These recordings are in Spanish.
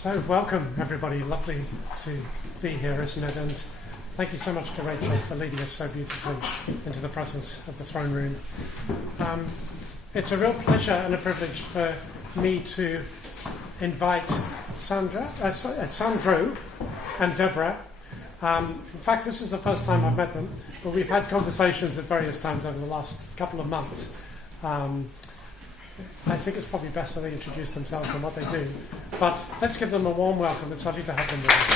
So welcome everybody, lovely to be here, isn't it? And thank you so much to Rachel for leading us so beautifully into the presence of the throne room. It's a real pleasure and a privilege for me to invite Sandro and Deborah. In fact, this is the first time I've met them, but we've had conversations at various times over the last couple of months. I think it's probably best that they introduce themselves and what they do. But let's give them a warm welcome. It's lovely to have them with us.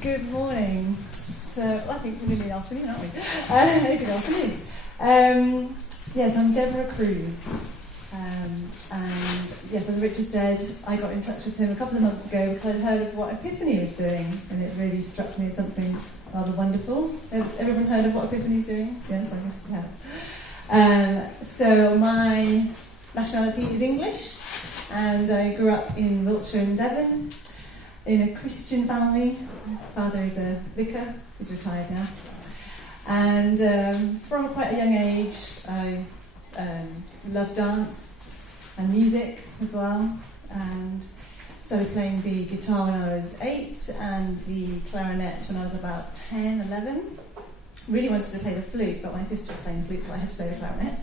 Good morning. So, I think we're nearly afternoon, aren't we? Good afternoon. Yes, I'm Deborah Cruz. And yes, as Richard said, I got in touch with him a couple of months ago because I'd heard of what Epiphany was doing, and it really struck me as something rather wonderful. Has everyone heard of what Epiphany is doing? Yes, I guess you have. So my nationality is English, and I grew up in Wiltshire and Devon in a Christian family. My father is a vicar, he's retired now. And from quite a young age, I loved dance and music as well, and started playing the guitar when I was 8 and the clarinet when I was about 10, 11. Really wanted to play the flute, but my sister was playing the flute, so I had to play the clarinet.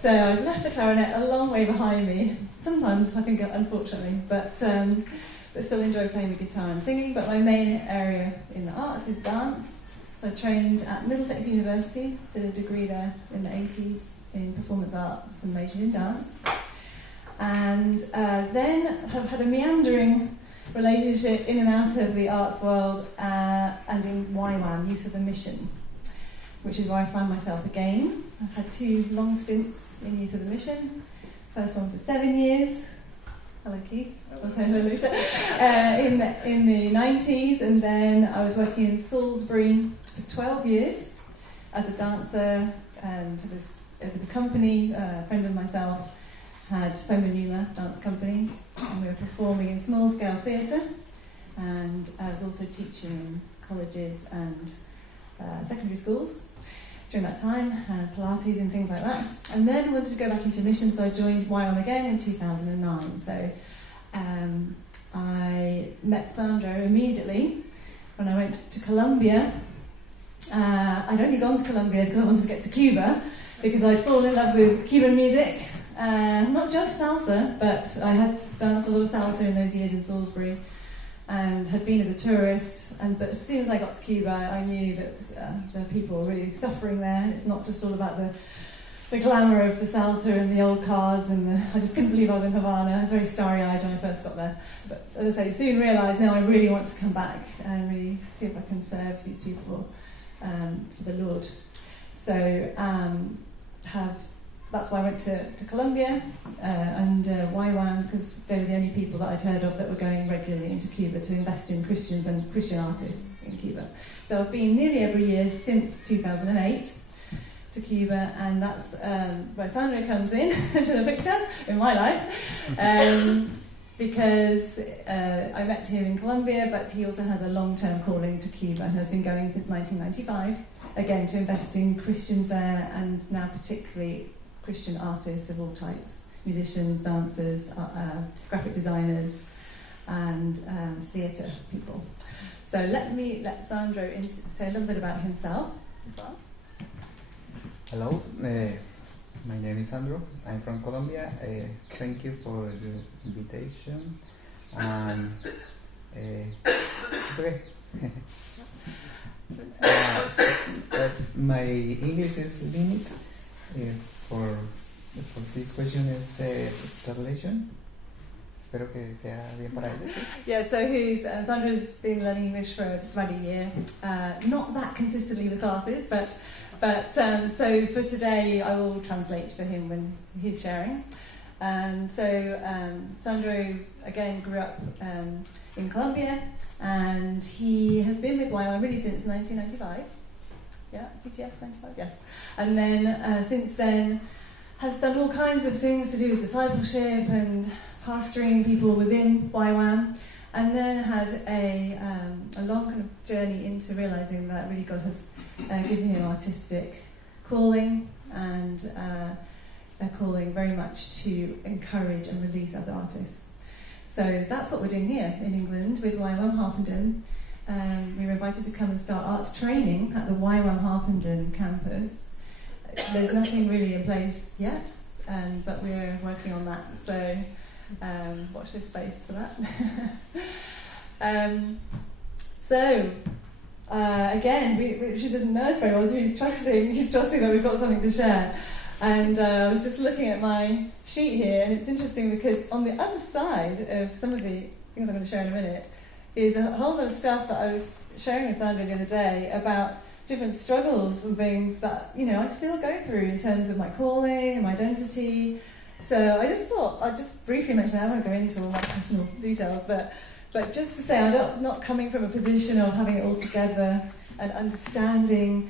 So I've left the clarinet a long way behind me, sometimes I think unfortunately, but still enjoy playing the guitar and singing. But my main area in the arts is dance. So I trained at Middlesex University, did a degree there in the 80s in performance arts and majored in dance. And then have had a meandering relationship in and out of the arts world and in YWAM, Youth of the Mission, which is where I find myself again. I've had 2 long stints in Youth of the Mission. First one for 7 years. Hello, Keith. I'll say hello later. In the 90s, and then I was working in Salisbury for 12 years as a dancer, and was with a company, a friend of myself had Soma Numa dance company, and we were performing in small scale theatre, and I was also teaching in colleges and secondary schools during that time, Pilates and things like that. And then wanted to go back into mission, so I joined YWAM again in 2009. So I met Sandro immediately when I went to Colombia. I'd only gone to Colombia because I wanted to get to Cuba, because I'd fallen in love with Cuban music. Not just salsa, but I had danced a lot of salsa in those years in Salisbury and had been as a tourist. But as soon as I got to Cuba, I knew that the people were really suffering there. It's not just all about the glamour of the salsa and the old cars, and I just couldn't believe I was in Havana, very starry-eyed when I first got there. But as I say, soon realised now I really want to come back and really see if I can serve these people for the Lord. So that's why I went to Colombia and YWAM, because they were the only people that I'd heard of that were going regularly into Cuba to invest in Christians and Christian artists in Cuba. So I've been nearly every year since 2008 to Cuba, and that's where Sandro comes in to the picture in my life, because I met him in Colombia, but he also has a long-term calling to Cuba and has been going since 1995, again to invest in Christians there, and now particularly Christian artists of all types, musicians, dancers, graphic designers, and theatre people. So let Sandro say a little bit about himself as well. Hello, my name is Sandro. I'm from Colombia. Thank you for the invitation. It's okay. My English is limited. For this question is translation. Espero que sea bien para ellos. Yeah, so Sandro's been learning English for just about a year. Not that consistently with classes, but so for today I will translate for him when he's sharing. So Sandro again grew up in Colombia, and he has been with YWAM really since 1995. Yeah, GTS 95, yes. And then since then has done all kinds of things to do with discipleship and pastoring people within YWAM, and then had a long kind of journey into realising that really God has given him an artistic calling and a calling very much to encourage and release other artists. So that's what we're doing here in England with YWAM Harpenden. We were invited to come and start arts training at the YWAM Harpenden campus. There's nothing really in place yet, but we're working on that. So watch this space for that. Again, she doesn't know us very well, so he's trusting that we've got something to share. And I was just looking at my sheet here, and it's interesting because on the other side of some of the things I'm going to share in a minute is a whole lot of stuff that I was sharing with Sandra the other day about different struggles and things that, you know, I still go through in terms of my calling, my identity. So I just thought I'd just briefly mention, I won't go into all my personal details, but just to say I'm not coming from a position of having it all together and understanding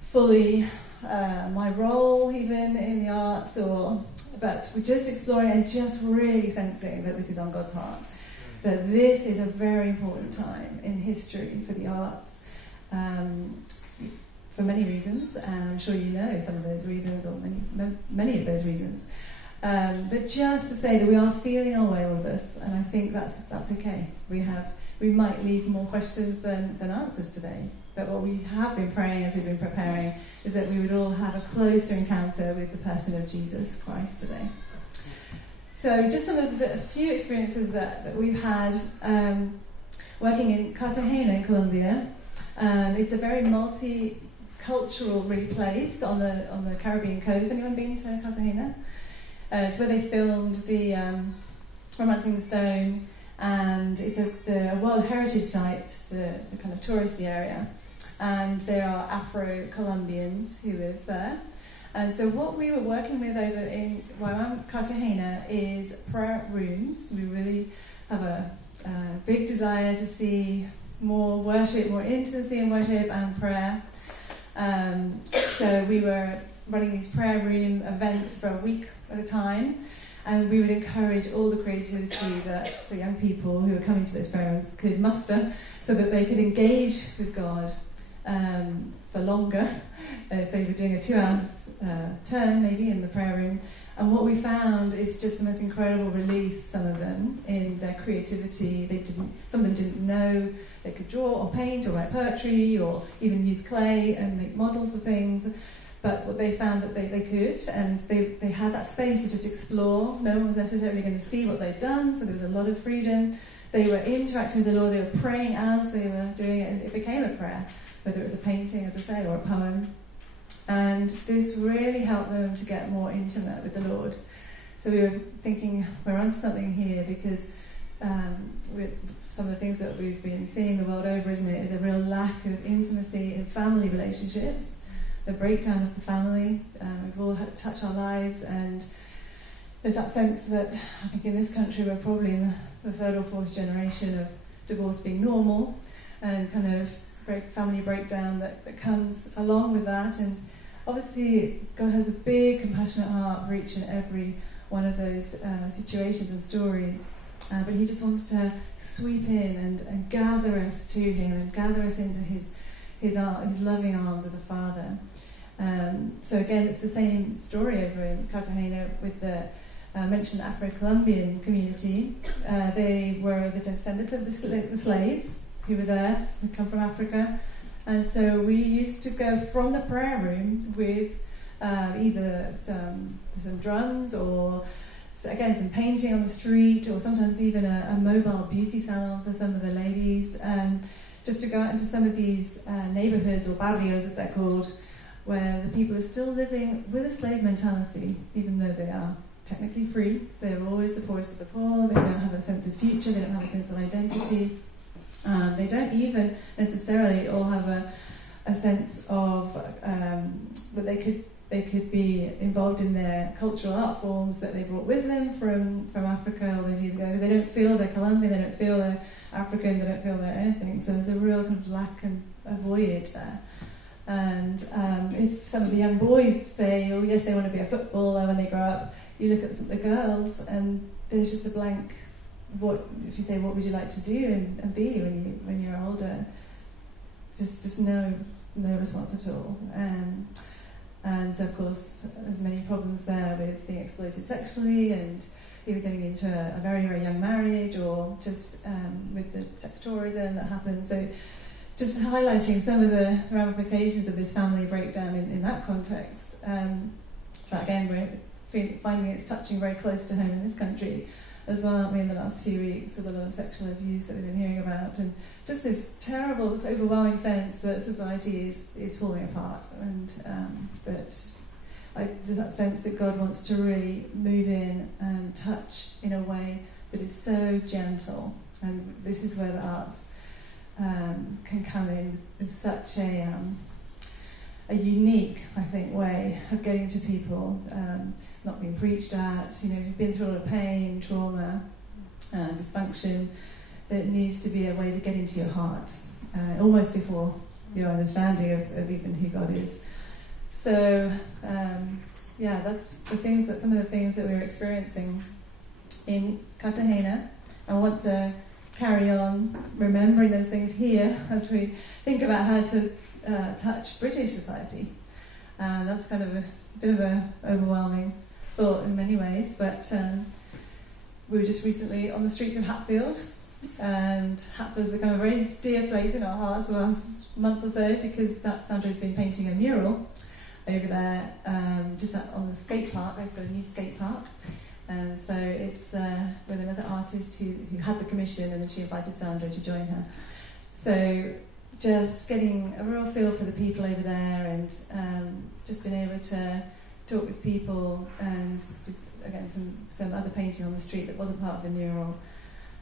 fully my role even in the arts, but we're just exploring and just really sensing that this is on God's heart, that this is a very important time in history for the arts, for many reasons, and I'm sure you know some of those reasons, or many of those reasons. But just to say that we are feeling our way, all of us, and I think that's okay. We might leave more questions than answers today. But what we have been praying as we've been preparing is that we would all have a closer encounter with the person of Jesus Christ today. So just a few experiences that we've had working in Cartagena in Colombia. It's a very multicultural really place on the Caribbean coast. Anyone been to Cartagena? It's where they filmed the Romancing the Stone, and it's a World Heritage Site, the kind of touristy area. And there are Afro-Colombians who live there. And so what we were working with over in YWAM Cartagena is prayer rooms. We really have a big desire to see more worship, more intimacy in worship and prayer. So we were running these prayer room events for a week at a time, and we would encourage all the creativity that the young people who were coming to those prayer rooms could muster so that they could engage with God for longer, if they were doing a 2-hour turn maybe in the prayer room. And what we found is just the most incredible release for some of them in their creativity. Some of them didn't know they could draw or paint or write poetry or even use clay and make models of things. But what they found that they could, and they had that space to just explore. No one was necessarily going to see what they'd done, so there was a lot of freedom. They were interacting with the Lord, they were praying as they were doing it, and it became a prayer, whether it was a painting, as I say, or a poem. And this really helped them to get more intimate with the Lord. So we were thinking, we're onto something here, because with some of the things that we've been seeing the world over, isn't it, is a real lack of intimacy in family relationships. The breakdown of the family. We've all had to touch our lives, and there's that sense that I think in this country we're probably in the third or fourth generation of divorce being normal, and kind of family breakdown that comes along with that. And obviously God has a big compassionate heart for each and every one of those situations and stories, but he just wants to sweep in and gather us to him and gather us into his loving arms as a father. So again, it's the same story over in Cartagena with the mentioned Afro-Colombian community. They were the descendants of the slaves who were there, who come from Africa. And so we used to go from the prayer room with either some drums or, again, some painting on the street, or sometimes even a mobile beauty salon for some of the ladies, just to go out into some of these neighbourhoods, or barrios as they're called, where the people are still living with a slave mentality, even though they are technically free. They're always the poorest of the poor. They don't have a sense of future. They don't have a sense of identity. They don't even necessarily all have a sense of that they could be involved in their cultural art forms that they brought with them from Africa all those years ago. They don't feel they're Colombian. They don't feel they're African. They don't feel they're anything. So there's a real kind of lack and a void there. And if some of the young boys say, oh yes, they want to be a footballer when they grow up, you look at the girls and there's just a blank. If you say, what would you like to do and be when you're older? Just no response at all. And And of course, there's many problems there with being exploited sexually and either getting into a very, very young marriage or just with the sex tourism that happens. So just highlighting some of the ramifications of this family breakdown in that context. But again, we're finding it's touching very close to home in this country as well, aren't we, in the last few weeks, with a lot of sexual abuse that we've been hearing about, and just this terrible, this overwhelming sense that society is falling apart, and that sense that God wants to really move in and touch in a way that is so gentle, and this is where the arts can come in with such a unique, I think, way of getting to people, not being preached at. You know, if you've been through a lot of pain, trauma, dysfunction, there needs to be a way to get into your heart, almost before your understanding of even who God is. So, that's some of the things that we're experiencing in Cartagena. I want to carry on remembering those things here as we think about how to touch British society. That's kind of a bit of an overwhelming thought in many ways, but we were just recently on the streets of Hatfield, and Hatfield's become a very dear place in our hearts the last month or so because Sandro's been painting a mural over there just on the skate park. They've got a new skate park, and so it's with another artist who had the commission, and then she invited Sandro to join her. So just getting a real feel for the people over there, and just being able to talk with people, and just again some other painting on the street that wasn't part of the mural,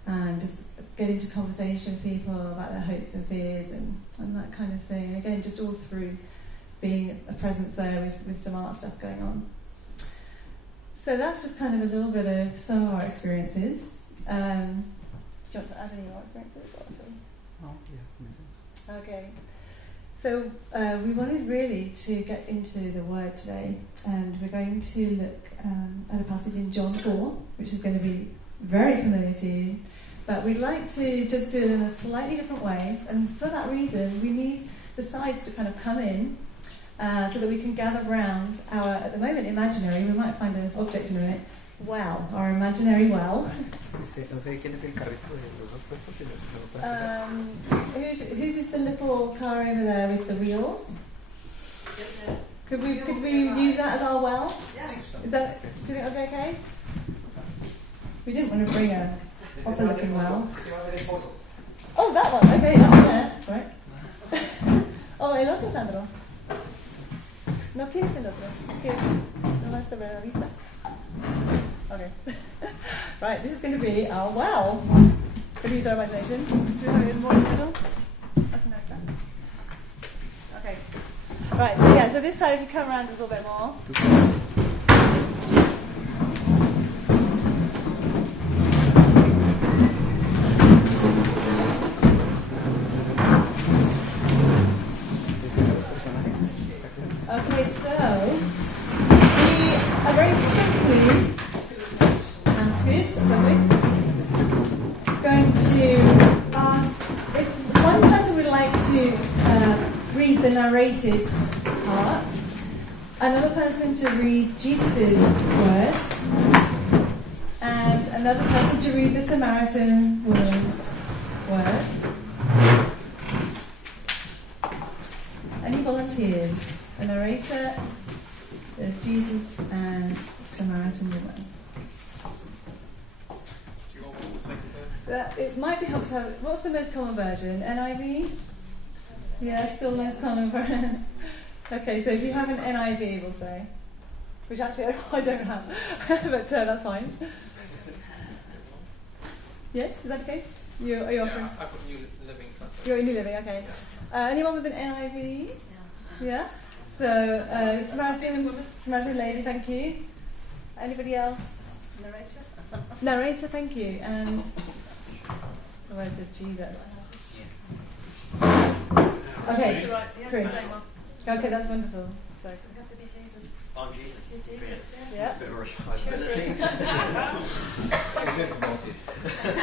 and just get into conversation with people about their hopes and fears and that kind of thing. And again, just all through being a presence there with some art stuff going on. So that's just kind of a little bit of some of our experiences. Do you want to add any more experiences? Oh, yeah. Okay. So we wanted really to get into the Word today, and we're going to look at a passage in John 4, which is going to be very familiar to you, but we'd like to just do it in a slightly different way, and for that reason we need the sides to kind of come in so that we can gather round our, at the moment, imaginary, we might find an object in a minute, well, our imaginary well. Whose is the little car over there with the wheels? Could we use that as our well? Yeah. Is that? Do you think that'd be okay? We didn't want to bring a proper looking well. Oh, that one. Okay, that one there. Right. Oh, el otro, Sandro. No quieres el otro. No vas a ver la vista. Okay. Right, this is going to be our well. Could we use our imagination? Should we have it more in the middle? That's like that. Okay. Right, so this side, if you come around a little bit more. Okay, so we are very simply, going to ask if one person would like to read the narrated parts, another person to read Jesus' words, and another person to read the Samaritan woman's words. Any volunteers? A narrator, Jesus, and Samaritan woman. It might be helpful to have. What's the most common version? NIV? Yeah, it's still the most common version. Okay, so if you have an NIV, we'll say. Which actually I don't have, but that's fine. Yes, is that okay? You're I've got New Living Translation. You're in New Living, okay. Anyone with an NIV? Yeah? So, Samaritan lady, thank you. Anybody else? Narrator, thank you. And the words of Jesus. Okay, Chris. Okay, that's wonderful. So. I'm Jesus. Yeah. It's a bit of a responsibility.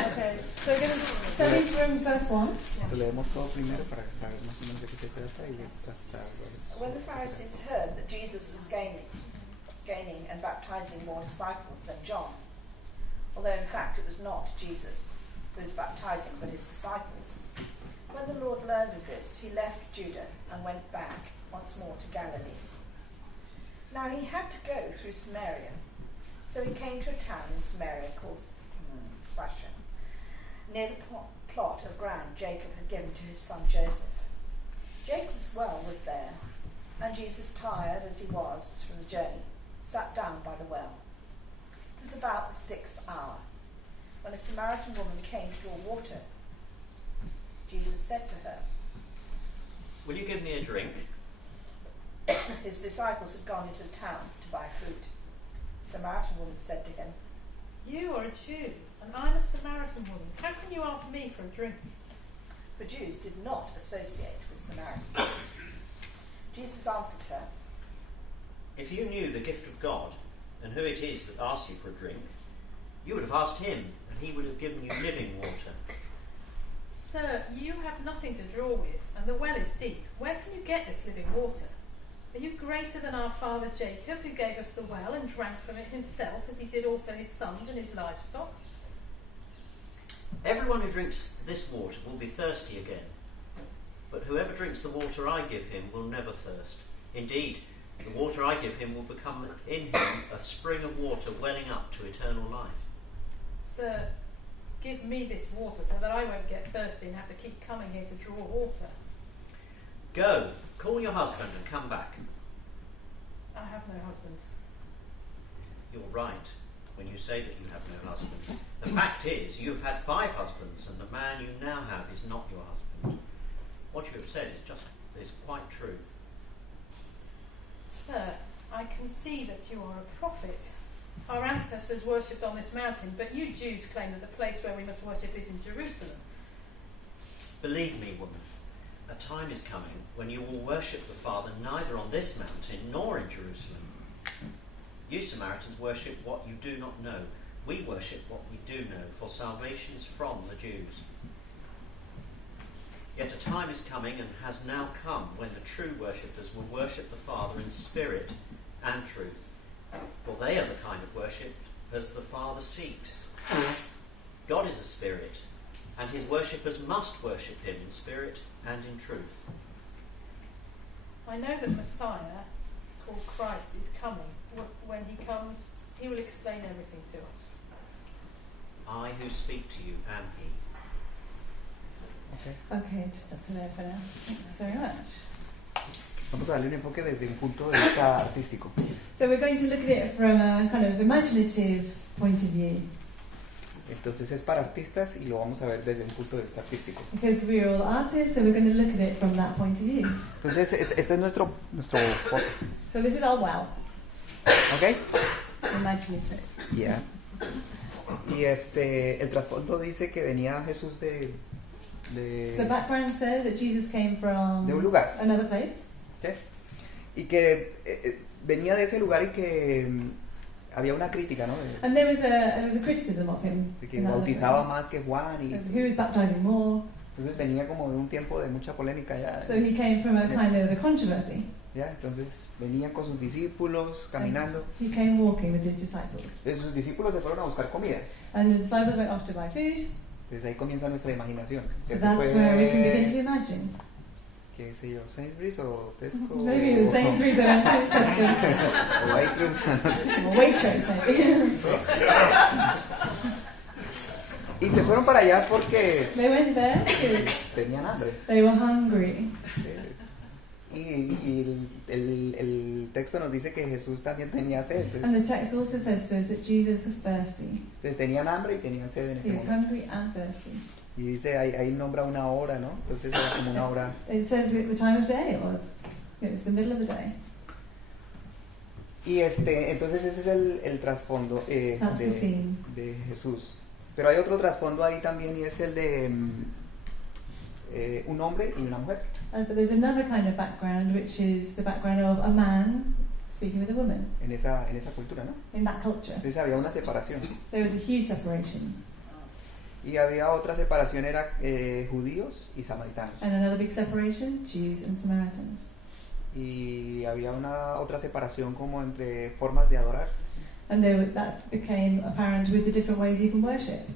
Okay, so we're going to study from verse 1. Leemos todo primero para saber más o menos de qué se trata y después. When the Pharisees heard that Jesus was going baptizing more disciples than John, although in fact it was not Jesus who was baptizing but his disciples. When the Lord learned of this, he left Judah and went back once more to Galilee. Now he had to go through Samaria, so he came to a town in Samaria called Sychar, near the plot of ground Jacob had given to his son Joseph. Jacob's well was there, and Jesus, tired as he was from the journey, sat down by the well. It was about the 6th hour, when a Samaritan woman came to draw water. Jesus said to her, Will you give me a drink? his disciples had gone into the town to buy food. The Samaritan woman said to him, You are a Jew, and I'm a Samaritan woman. How can you ask me for a drink? the Jews did not associate with Samaritans. Jesus answered her, If you knew the gift of God and who it is that asks you for a drink, you would have asked him, and he would have given you living water. Sir, you have nothing to draw with, and the well is deep. Where can you get this living water? Are you greater than our father Jacob, who gave us the well and drank from it himself, as he did also his sons and his livestock? Everyone who drinks this water will be thirsty again, but whoever drinks the water I give him will never thirst. Indeed, the water I give him will become in him a spring of water welling up to eternal life. Sir, give me this water so that I won't get thirsty and have to keep coming here to draw water. Go, call your husband and come back. I have no husband. You're right when you say that you have no husband. The fact is, you have had 5 husbands, and the man you now have is not your husband. What you have said is quite true. Sir, I can see that you are a prophet. Our ancestors worshipped on this mountain, but you Jews claim that the place where we must worship is in Jerusalem. Believe me, woman, a time is coming when you will worship the Father neither on this mountain nor in Jerusalem. You Samaritans worship what you do not know. We worship what we do know, for salvation is from the Jews. Yet a time is coming and has now come when the true worshippers will worship the Father in spirit and truth, for they are the kind of worship as the Father seeks. God is a spirit, and his worshippers must worship him in spirit and in truth. I know that Messiah, called Christ, is coming. When he comes, he will explain everything to us. I who speak to you am he. Okay. Okay, just up to there for now. Thanks very much. Vamos a darle un enfoque desde un punto de vista artístico. So we're going to look at it from a kind of imaginative point of view, Entonces es para artistas y lo vamos a ver desde un punto de vista artístico. because we're all artists, so we're going to look at it from that point of view. Entonces este es nuestro pozo. So this is our well, ¿Ok? imaginative. Yeah. Y el trasfondo dice que venía Jesús The de background says that Jesus came from un lugar. another place, ¿Sí? Y que venía de ese lugar y que había una crítica, ¿no? and there was a criticism of him. De que in that other bautizaba place. más que Juan y Who was baptizing more? entonces venía como de un tiempo de mucha polémica ya. So he came from a kind of a controversy. ¿Ya? Entonces venía con sus discípulos caminando. He came walking with his disciples, Entonces, sus discípulos se fueron a buscar comida. and the disciples went off to buy food. Desde ahí comienza nuestra imaginación. So Se that's fue, where we can begin to imagine. ¿Qué sé yo? ¿Sainsbury's o Tesco? Maybe it was Sainsbury's and Tesco, O Waitrose, no sé. or Waitrose maybe. Y se fueron para allá porque They went there because tenían hambre. they were hungry. Y el texto nos dice que Jesús también tenía sed. And Entonces, the text also says to us that Jesus was thirsty. entonces tenían hambre y tenían sed en ese He was momento. hungry and thirsty. Y dice, ahí nombra una hora, ¿no? Entonces era como una hora. It says at the time of day it was. It was the middle of the day. Y entonces ese es el trasfondo That's the scene. de Jesús. Pero hay otro trasfondo ahí también y es el de un hombre y una mujer. But there's another kind of background, which is the background of a man speaking with a woman En esa cultura, ¿no? in that culture. Entonces había una separación. There was a huge separation. Y había otra separación, era judíos y samaritanos. And another big separation, Jews and Samaritans. Y había otra separación como entre formas de adorar. And that became apparent with the different ways you can worship.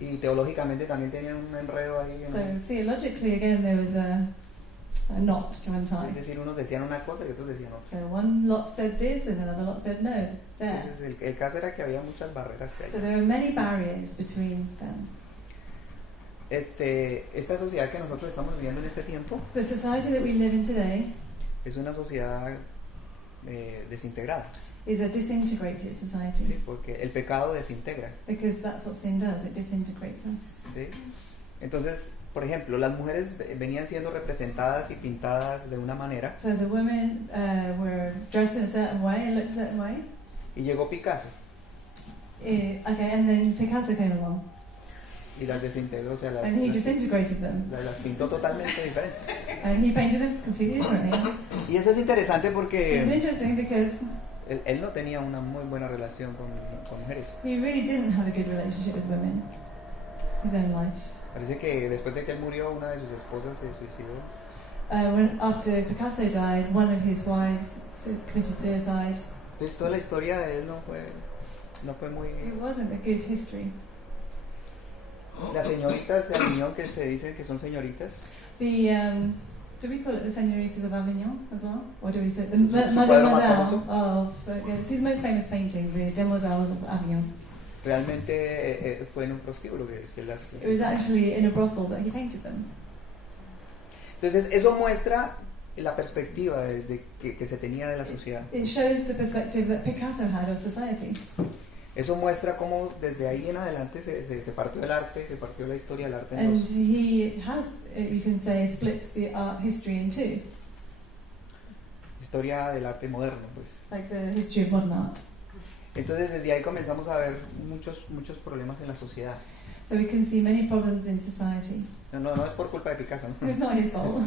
Y teológicamente también tenían un enredo ahí. ¿no? So theologically, again, there was a knot to Es untie. decir, unos decían una cosa y otros decían otra. So one lot said this and another lot said no, there. Entonces el caso era que había muchas barreras que So hay. there were many barriers between them. Esta sociedad que nosotros estamos viviendo en este tiempo The society that we live in today es una sociedad desintegrada, is a disintegrated society, ¿sí? Porque el pecado desintegra. because that's what sin does, it disintegrates us. ¿Sí? Entonces, por ejemplo, las mujeres venían siendo representadas y pintadas de una manera, So the women were dressed in a certain way and looked a certain way. y llegó Picasso Okay, and then Picasso came along y las desintegró, o sea, and he disintegrated them. las pintó totalmente diferentes. And he painted them completely differently. Y eso es interesante It's porque interesting because él no tenía una muy buena relación con mujeres. he really didn't have a good relationship with women, his own life. Parece que después de que él murió, una de sus esposas se suicidó. After Picasso died, one of his wives committed suicide. Entonces toda la historia de él no fue muy... It wasn't a good history. Las señoritas de Avignon, que se dicen que son señoritas, Do we call it the Señoritas of Avignon as well? Or do we say the Su cuadro más Mademoiselle famoso. it's his most famous painting, the Demoiselles of Avignon. realmente fue en un prostíbulo que las... It was actually in a brothel that he painted them. Entonces eso muestra la perspectiva que se tenía de la sociedad. It shows the perspective that Picasso had of society. Eso muestra cómo desde ahí en adelante se partió el arte, se partió la historia del arte en And dos. he has, you can say, split the art history in two, Historia del arte moderno, pues. like the history of modern art. Entonces desde ahí comenzamos a ver muchos problemas en la sociedad. So we can see many problems in society. No es por culpa de Picasso, ¿no? It's not his fault.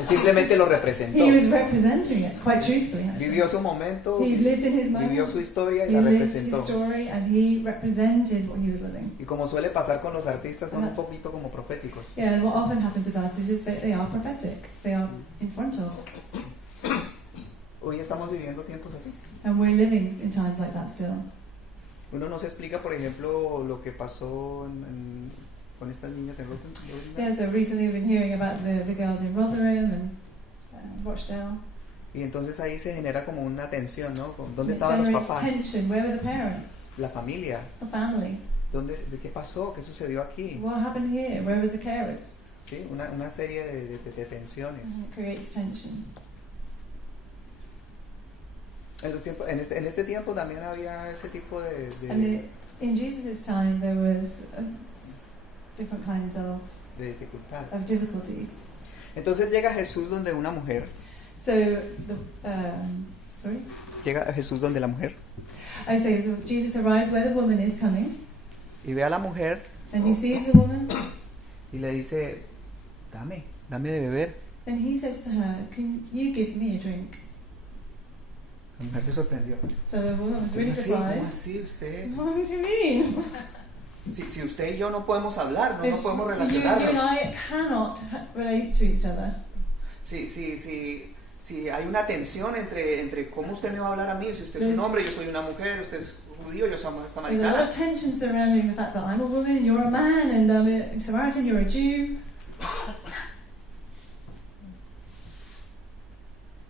Él simplemente lo representó. He was representing it, quite truthfully, actually. Vivió su momento, He lived in his vivió moment, su historia y he la lived his representó. story, and he represented what he was living. Y como suele pasar con los artistas, son un poquito como proféticos. Yeah, and what often happens with artists is that they are prophetic. They are in front of. Hoy estamos viviendo tiempos así. And we're living in times like that still. Uno no se explica, por ejemplo, lo que pasó con estas niñas en Rotherham. Yeah, so recently we've been hearing about the girls in Rotherham and Rochdale. Y entonces ahí se genera como una tensión, ¿no? ¿Dónde It estaban los generates papás? tension. Where were the parents? La familia. The family? ¿De qué pasó? ¿Qué sucedió aquí? What happened here? Where were the carers? ¿Sí? Una serie de tensiones. It creates tension. En este tiempo también había ese tipo And in Jesus' time there was different kinds de dificultad. of difficulties. Entonces llega Jesús donde una mujer. So sorry? Llega Jesús donde la mujer. I say so Jesus arrives where the woman is coming, Y ve a la mujer and he sees the woman, y le dice, dame de beber. and he says to her, "Can you give me a drink?" La mujer se sorprendió. So the woman was really ¿Cómo surprised. así usted? What do you mean? Si usted y yo no podemos hablar, no If podemos you and relacionarnos. I cannot relate to each other. Si hay una tensión entre cómo usted me va a hablar a mí, si usted es un hombre, yo soy una mujer, usted es judío, yo soy There's a lot samaritana. of tension surrounding the fact that I'm a woman, you're a man, and I'm a Samaritan, you're a Jew.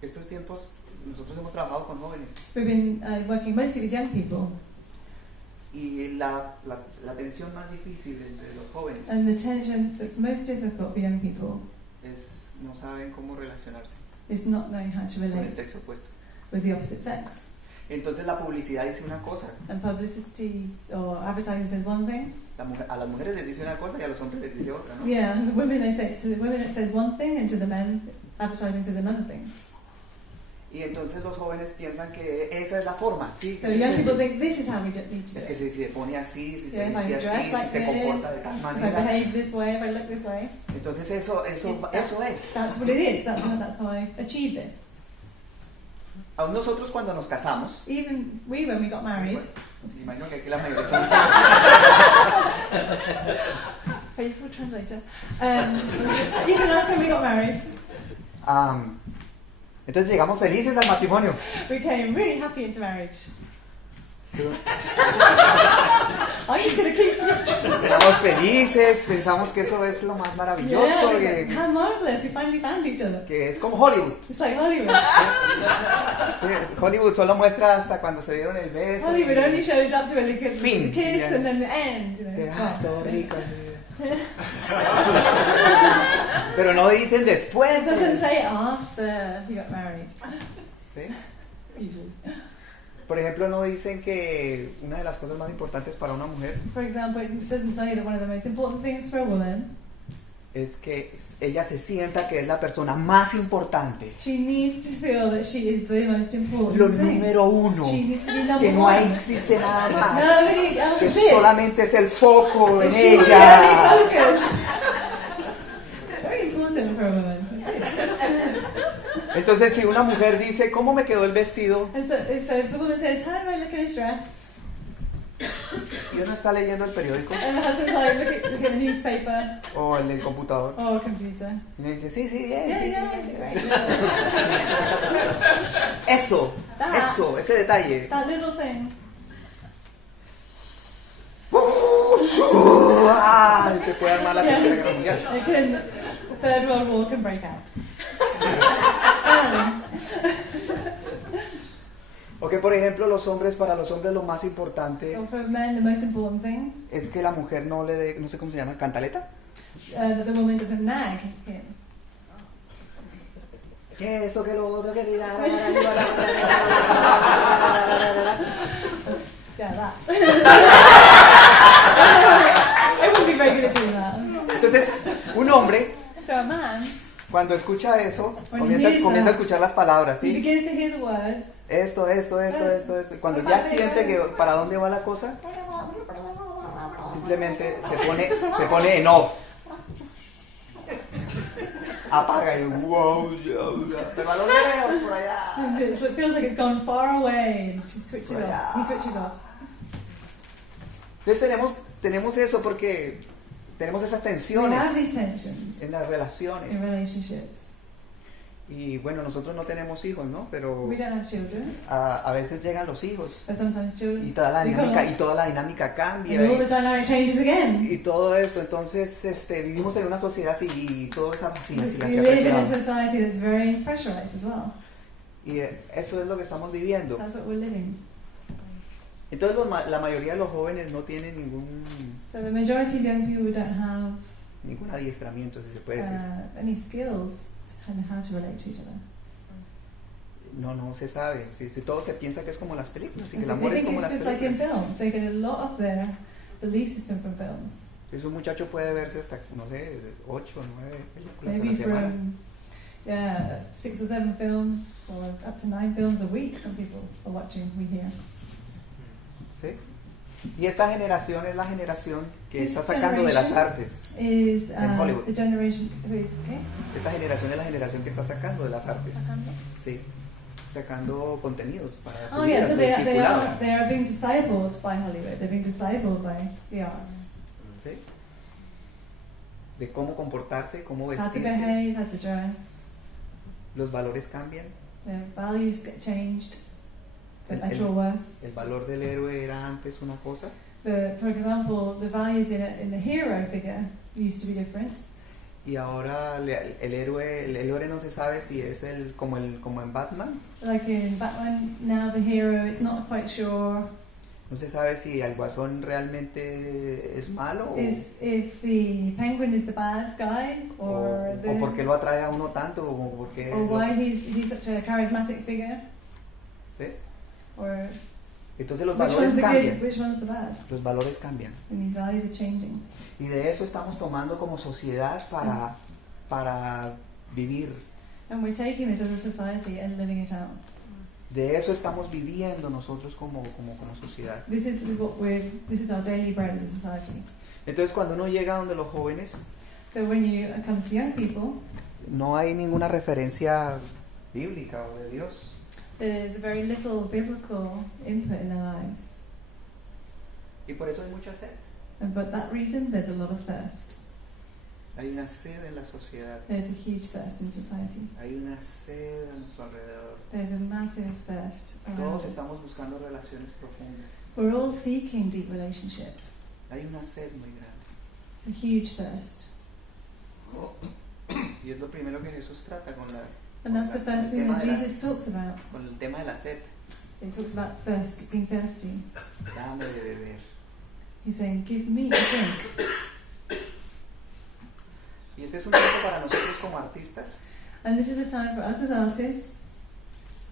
Estos tiempos nosotros hemos trabajado con jóvenes We've been working mostly with young people, y la tensión más difícil entre los jóvenes and the tension that's most difficult for young people es no saben cómo relacionarse is not knowing how to con el relate sexo opuesto. with the opposite sex. Entonces la publicidad dice una cosa, And publicity or advertising says one thing. a las mujeres les dice una cosa y a los hombres les dice otra, ¿no? Yeah, and the women to the women it says one thing, and to the men advertising says another thing. Y entonces los jóvenes piensan que esa es la forma, ¿sí? So young people think this is how we need to do Es que it. si se pone así, si Yeah, se if I viste dress así, like si se this, comporta de tal if I manera. behave this way, if I look this way. Entonces eso es. That's what it is. That's how I achieve this. Aún nosotros cuando nos casamos, Even we, when we got married, imagino que aquí la mayoría son faithful translator. Even us when we got married, Entonces llegamos felices al matrimonio. We came really happy into marriage. Pero I'm just going to keep llegamos felices, pensamos que eso es lo más maravilloso, Yeah, how marvelous. We finally found each other. que es como Hollywood. It's like Hollywood. Sí, Hollywood solo muestra hasta cuando se dieron el beso. Hollywood only shows up to a kiss Fin. kiss Yeah. and then the end. You know. Sí, ah, Oh. todo rico. Sí. Pero no dicen después. It doesn't say after you got married, ¿Sí? usually. Por ejemplo, no dicen que una de las cosas más importantes para una mujer For example, it doesn't tell you that one of the most important things for a woman, es que ella se sienta que es la persona más importante, she needs to feel that she is the most important lo thing. número uno, She needs to be number que no one. existe nada más, Nobody else que exists. solamente es el foco en She's the ella. only focus. Very important for a woman. Entonces, si una mujer dice, ¿cómo me quedó el vestido? And so if the woman says, how do I look in this dress? Y uno está leyendo el periódico And the husband's like, look at the newspaper o el del computador. or computer. Y uno dice, sí, sí, bien, Yeah, sí, yeah, bien, it's bien. great. Yeah. Eso, ese detalle. That little thing. ¡Ah! Se puede armar la Yeah. Tercera Guerra Mundial. It can, the Third World War can break out. O que, por ejemplo, para los hombres lo más importante Or for men, the most important thing, es que la mujer no le dé, no sé cómo se llama, cantaleta. that the woman doesn't nag him. Que esto, que lo otro, que Yeah, that. I wouldn't be very good at doing that. Entonces, un hombre, So a man, cuando escucha eso, When he comienza hears a that, escuchar las palabras, he ¿sí? begins to hear the words. Esto. Y cuando ya siente que para dónde va la cosa, simplemente se pone en off. Apaga y wow, me baloneos por allá. So it feels like it's gone far away, and she switches off. He switches off. Entonces tenemos eso porque tenemos esas We have tensiones these tensions en las relaciones. in relationships. Y bueno, nosotros no tenemos hijos, ¿no? Pero We don't have children, a veces llegan los hijos but sometimes children. y toda la dinámica And cambia all the dynamic changes again. y todo esto. Entonces vivimos en una sociedad así y todo es así We live in a apresurado. society that's very pressurized as well. Y eso es lo que estamos viviendo. That's what we're living. Entonces la mayoría de los jóvenes no tienen So the majority of young people don't have ningún adiestramiento, si se puede decir. any skills and how to relate to each other. No se sabe. Si todo se piensa que es como las películas y que el They amor es think como it's las just like in películas. films. They get a lot of their belief system from films. Entonces un muchacho puede verse hasta, no sé, 8 o 9 películas a Maybe la semana. from 6 or 7 films or up to 9 films a week. Some people are watching. We hear. ¿Sí? Y esta generación es la generación que This está sacando de las generation artes. Is En Hollywood. the generation who is Esta generación es la generación que está sacando de las artes. Sí. Sacando contenidos para su Oh vida, yeah, so su they discipulado. are being discipled by Hollywood. They're being discipled by the arts. ¿Sí? De cómo comportarse, cómo How to vestirse. behave, how to dress. Los valores cambian. Their values get changed, for El- better or worse. El valor del héroe era antes una cosa For example, the values in the hero figure used to be different. y ahora el héroe no se sabe si es como en Batman. Like in Batman, now the hero is not quite sure No se sabe si el Guasón realmente es malo if the Penguin is the bad guy or o por qué lo atrae a uno tanto o porque or why he's such a charismatic figure, ¿sí? or Entonces los which one's valores the cambian. good, which one's the bad. Los valores cambian. And these values are changing. Y de eso estamos tomando como sociedad para vivir. And we're taking this as a society and living it out. De eso estamos viviendo nosotros como sociedad. This is our daily bread as a society. Entonces cuando uno llega donde los jóvenes, So when it comes to young people, no hay ninguna referencia bíblica o de Dios. there's very little biblical input in their lives. Y por eso hay mucha sed. And but that reason, there's a lot of thirst. Hay una sed en la sociedad. There's a huge thirst in society. Hay una sed a nuestro alrededor. There's a massive thirst around Todos us. estamos buscando relaciones profundas. We're all seeking deep relationship. Hay una sed muy grande. A huge thirst. Y es lo primero que Jesús trata con And that's the first thing that Jesus talks about. con el tema de la sed. He talks about thirst, being thirsty. Dame de beber. He's saying, give me a drink. Y este es un tiempo para nosotros como artistas, And this is a time for us as artists.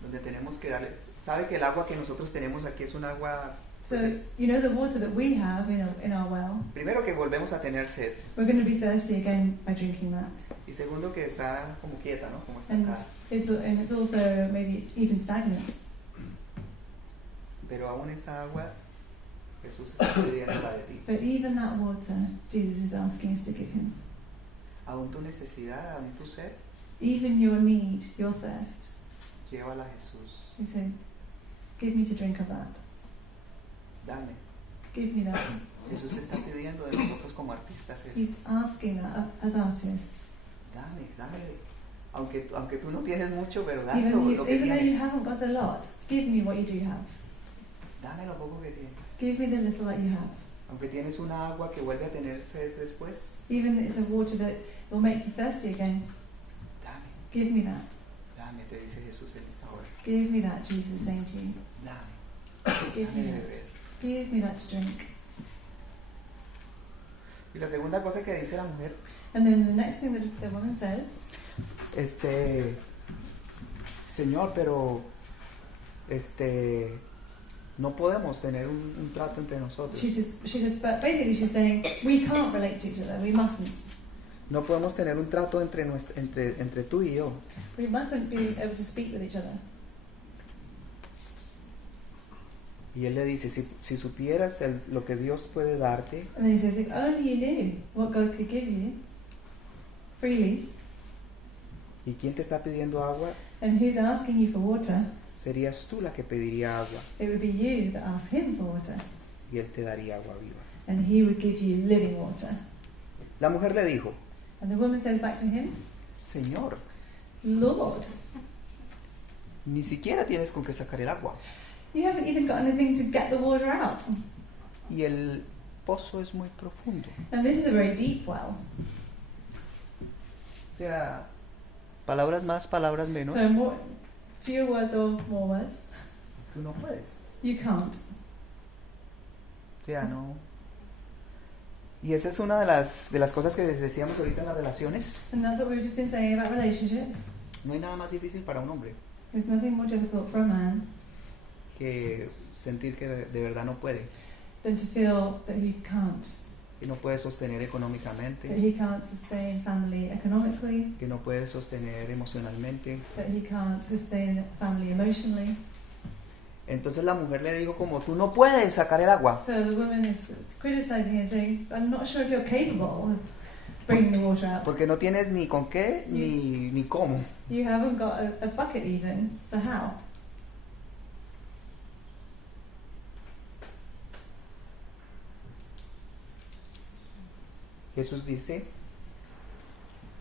donde tenemos que darle... ¿Sabe que el agua que nosotros tenemos aquí es un agua... So, pues es- you know the water that we have in our well, primero que volvemos a tener sed. we're going to be thirsty again by drinking that. Y segundo que está como quieta, ¿no? Como And estancada. it's also maybe even stagnant. Pero aún esa agua, Jesús está pidiendo la de ti. But even that water, Jesus is asking us to give him. Aún tu necesidad, aún tu sed, Even your need, your thirst. llévala a Jesús. He said, give me to drink of that. Dame. Give me that. Jesús está pidiendo de nosotros como artistas eso. He's asking that as artists. Dame, dame. Aunque tú no tienes mucho, pero dame Even lo que though you tienes. haven't got a lot, give me what you do have. Dame lo poco que tienes. Give me the little that you have. Aunque tienes una agua que vuelve a tener sed después, Even if it's a water that will make you thirsty again, dame, give me that. dame, te dice Jesús en esta hora. Give me that, Jesus is saying to you. Dame, Give dame me de that. beber. Give me that to drink. Y la segunda cosa que dice la mujer, And then the next thing that the woman says, Señor, pero no podemos tener un trato entre nosotros. she says, but basically she's saying, we can't relate to each other, we mustn't. No podemos tener un trato entre tú y yo. We mustn't be able to speak with each other. Y él le dice, si supieras lo que Dios puede darte, And then he says, if only you knew what God could give you freely, ¿y quién te está pidiendo agua? and who's asking you for water, Serías tú la que pediría agua it would be you that asked him for water, y él te daría agua viva. and he would give you living water. La mujer le dijo, And the woman says back to him, Señor, Lord, ni siquiera tienes con qué sacar el agua. you haven't even got anything to get the water out. Y el pozo es muy profundo. And this is a very deep well. O sea, palabras más, palabras menos, So fewer words or more words, tú no puedes. you can't. O sea, no. Y esa es una de las cosas que les decíamos ahorita en las relaciones. And that's what we've just been saying about relationships. No hay nada más difícil para un hombre There's nothing more difficult for a man que sentir que de verdad no puede, than to feel that he can't. que no puede sostener That económicamente, he can't sustain family economically, que no puede sostener emocionalmente. that he can't sustain family emotionally. Entonces la mujer le dijo como, tú no puedes sacar el agua. So the woman is criticizing him, saying, I'm not sure if you're capable of bringing the water out. Porque no tienes ni con qué ni cómo. You haven't got a bucket even, so how? Jesús dice,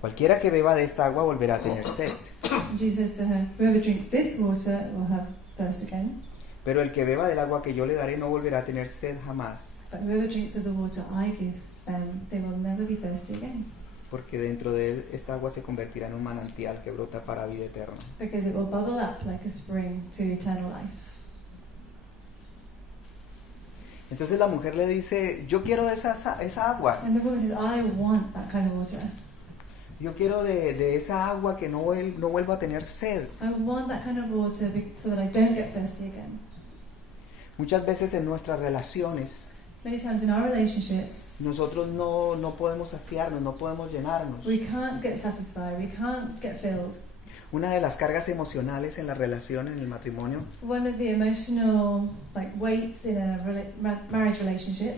cualquiera que beba de esta agua volverá a tener sed, Jesus says to her, whoever drinks this water will have thirst again, pero el que beba del agua que yo le daré no volverá a tener sed jamás, but whoever drinks of the water I give them, they will never be thirsty again, porque dentro de él esta agua se convertirá en un manantial que brota para vida eterna. because it will bubble up like a spring to eternal life. Entonces la mujer le dice, yo quiero esa agua, And the woman says, I want that kind of water. yo quiero de esa agua que no vuelva a tener sed. I want that kind of water so that I don't get thirsty again. Muchas veces en nuestras relaciones Many times in our relationships, nosotros no podemos saciarnos, no podemos llenarnos. we can't get satisfied, we can't get filled. Una de las cargas emocionales en la relación, en el matrimonio, One of the emotional weights in a marriage relationship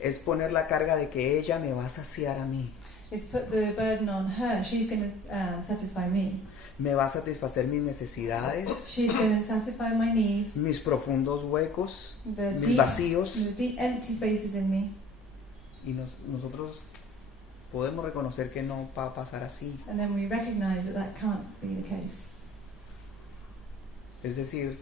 es poner la carga de que ella me va a saciar a mí, is put the burden on her. She's going to satisfy me. me va a satisfacer mis necesidades, She's going to satisfy my needs, mis profundos huecos, the mis deep, vacíos. the deep empty spaces in me. Y nosotros podemos reconocer que no va a pasar así. And then we recognize that that can't be the case. Es decir,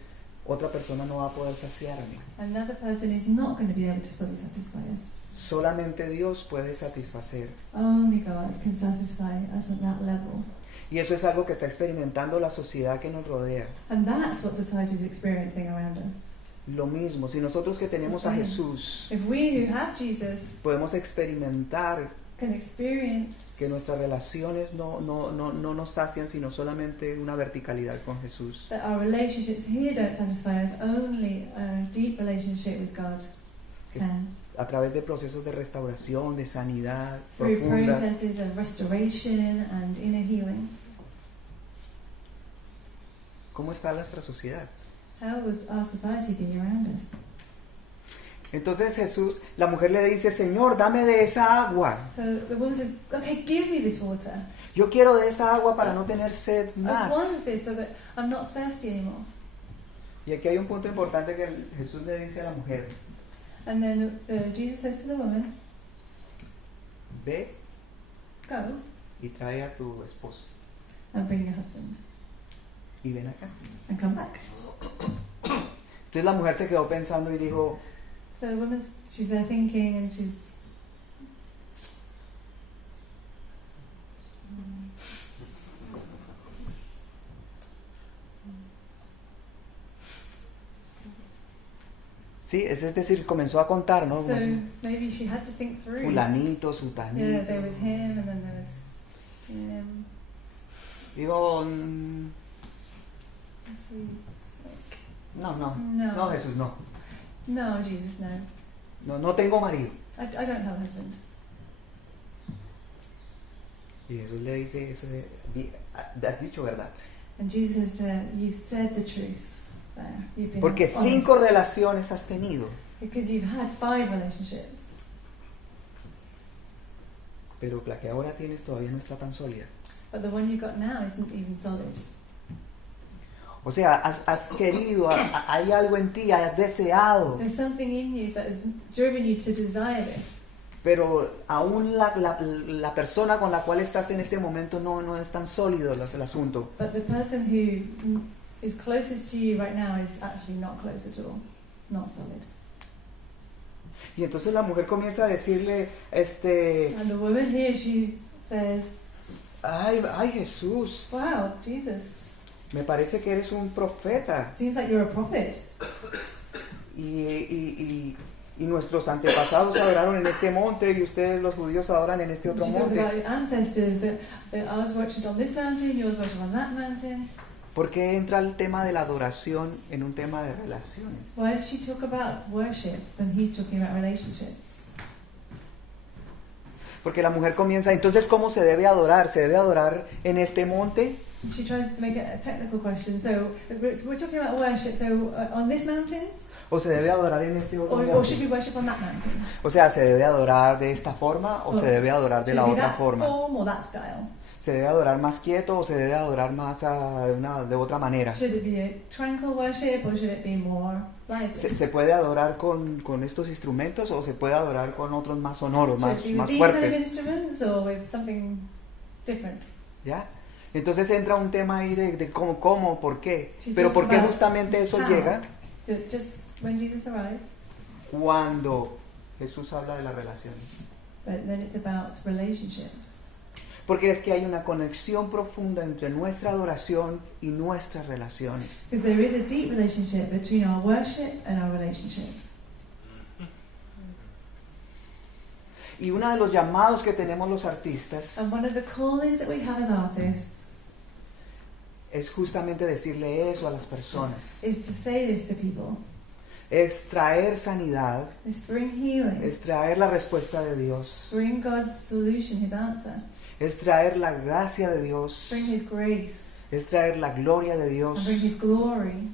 otra persona no va a poder saciarme. Another person is not going to be able to fully satisfy us. Solamente Dios puede satisfacer. Only God can satisfy us at that level. Y eso es algo que está experimentando la sociedad que nos rodea. And that's what society is experiencing around us. Lo mismo, si nosotros que tenemos a Jesús If we who have Jesus podemos experimentar can experience que nuestras relaciones no nos sacian, sino solamente una verticalidad con Jesús. that our relationships here don't satisfy us, only a deep relationship with God can. A través de procesos de restauración, de sanidad Through profundas. processes of restoration and inner healing. ¿Cómo está nuestra sociedad? How would our society be around us? Entonces Jesús, la mujer le dice, Señor, dame de esa agua. So the woman says, okay, give me this water. Yo quiero de esa agua para no tener sed I want más. this so that I'm not thirsty anymore. Y aquí hay un punto importante que Jesús le dice a la mujer. And then Jesus says to the woman, Ve go y trae a tu esposo. and bring your husband Y ven acá. and come back. Entonces la mujer se quedó pensando y dijo, So the woman, she's there thinking and she's sí, es decir, comenzó a contar, ¿no? so maybe she had to think through. Fulanito, Yeah, sutanito. there was him and then there was him. Digo, And she's like, no, Jesús, no. no, Jesus, no. No tengo marido. I don't have a husband. Y Jesús le dice, has dicho verdad. And Jesus says, you've said the truth there. You've been Porque honest. 5 relaciones has tenido, Because you've had 5 relationships. pero la que ahora tienes todavía no está tan sólida. But the one you got now isn't even solid. O sea, has querido, hay algo en ti, has deseado, There's something in you that has driven you to desire this. pero aún la persona con la cual estás en este momento no es tan sólido el asunto. But the person who is closest to you right now is actually not close at all. Not solid. Y entonces la mujer comienza a decirle, And the woman here, she says, ay Jesús, wow, Jesus, me parece que eres un profeta. seems like you're a prophet. Y nuestros antepasados adoraron en este monte y ustedes los judíos adoran en este otro She talks about monte. your ancestors, that ours worshipped on this mountain, yours worshipped on that mountain. ¿Por qué entra el tema de la adoración en un tema de relaciones? Why did she talk about worship when he's talking about relationships? Porque la mujer comienza, entonces ¿cómo se debe adorar? ¿Se debe adorar en este monte? She tries to make it a technical question. So we're talking about worship. So on this mountain, ¿O se debe adorar en este otro or should monte? we worship on that mountain? O sea, ¿se debe adorar de esta forma o se debe adorar de Should la it be otra that forma? form or that style? ¿Se debe adorar más quieto o se debe adorar más de otra manera? Should it be a tranquil worship or should it be more lively? ¿Se puede adorar con estos instrumentos o se puede adorar con otros más sonoros, Should más it be with these kind of fuertes? instruments or with something different? ¿Ya? Entonces entra un tema ahí de cómo, por qué. She Pero ¿por qué talks about justamente eso how. llega Just when Jesus arrives, cuando Jesús habla de las relaciones? but then it's about relationships. Porque es que hay una conexión profunda entre nuestra adoración y nuestras relaciones. Because there is a deep relationship between our worship and our relationships. Y uno de los llamados que tenemos los artistas And one of the callings that we have as artists es justamente decirle eso a las personas. is to say this to people. Es traer sanidad, Is bring healing. es traer la respuesta de Dios, Bring God's solution, His answer. es traer la gracia de Dios, Bring His grace. es traer la gloria de And Dios bring His glory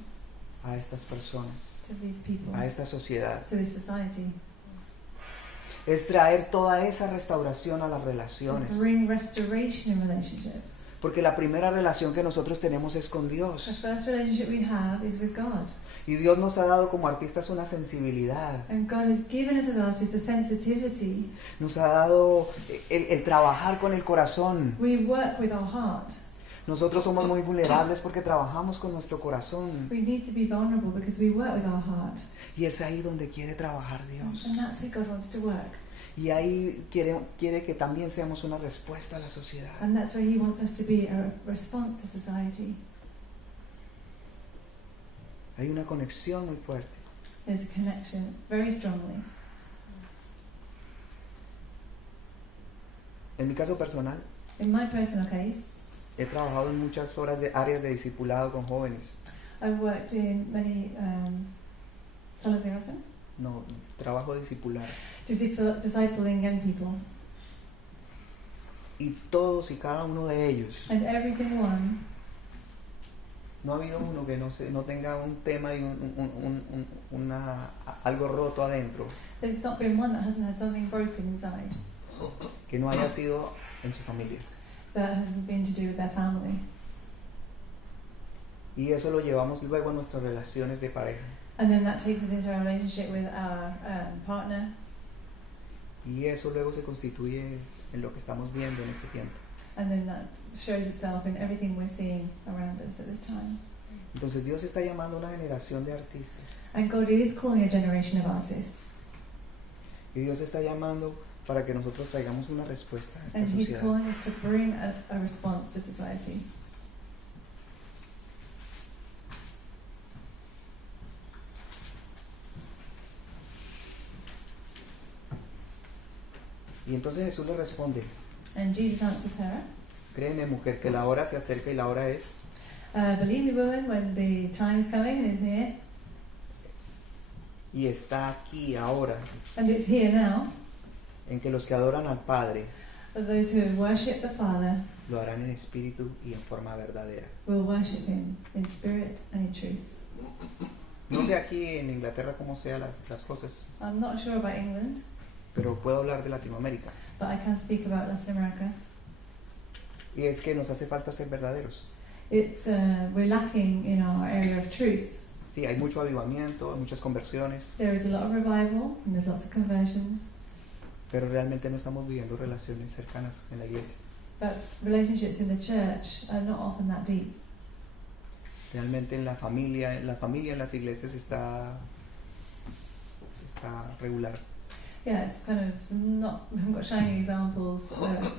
a estas personas, to these people, a esta sociedad. to this society. Es traer toda esa restauración a las To relaciones. bring restoration in relationships. Porque la primera relación que nosotros tenemos es con The Dios. first relationship we have is with God. Y Dios nos ha dado como artistas una sensibilidad. And God has given us as artists a sensitivity. Nos ha dado el trabajar con el corazón. We work with our heart. Nosotros somos muy vulnerables porque trabajamos con nuestro corazón. We need to be vulnerable because we work with our heart. Y es ahí donde quiere trabajar Dios. And that's where God wants to work. Y ahí quiere que también seamos una respuesta a la sociedad. And that's where He wants us to be a response to society. Hay una conexión muy fuerte. There's a connection very strongly. En mi caso personal, In my personal case, he trabajado en muchas áreas de discipulado con jóvenes. I've worked in many No, trabajo discipular. discipling young people. Y todos y cada uno de ellos, And every single one, no ha habido uno que no tenga un tema y algo roto adentro, there's not been one that hasn't had something broken inside que no haya sido en su familia. that hasn't been to do with their family. Y eso lo llevamos luego a nuestras relaciones de pareja. And then that takes us into our relationship with our partner. Y eso luego se constituye en lo que estamos viendo en este tiempo. And then that shows itself in everything we're seeing around us at this time. Entonces Dios está llamando a una generación de artistas. And God is calling a generation of artists. Y Dios está llamando para que nosotros traigamos una respuesta a esta And He's sociedad. calling us to bring a response to society. Y entonces Jesús le responde, And Jesus answers her, créeme mujer que la hora se acerca y la hora es, believe me, woman, when the time is coming and is near, y está aquí ahora, and it's here now, en que los que adoran al Padre that those who worship the Father lo harán en espíritu y en forma verdadera. will worship Him in spirit and in truth. No sé aquí en Inglaterra cómo sean las cosas, I'm not sure about England, pero puedo hablar de Latinoamérica. but I can speak about Latin America. Y es que nos hace falta ser verdaderos. We're lacking in our area of truth. Sí, hay mucho avivamiento, hay muchas conversiones, There is a lot of revival and there's lots of conversions, pero realmente no estamos viviendo relaciones cercanas en la iglesia. but relationships in the church are not often that deep. Realmente en la familia en las iglesias está regular. Yeah, it's kind of not, we haven't got shining examples of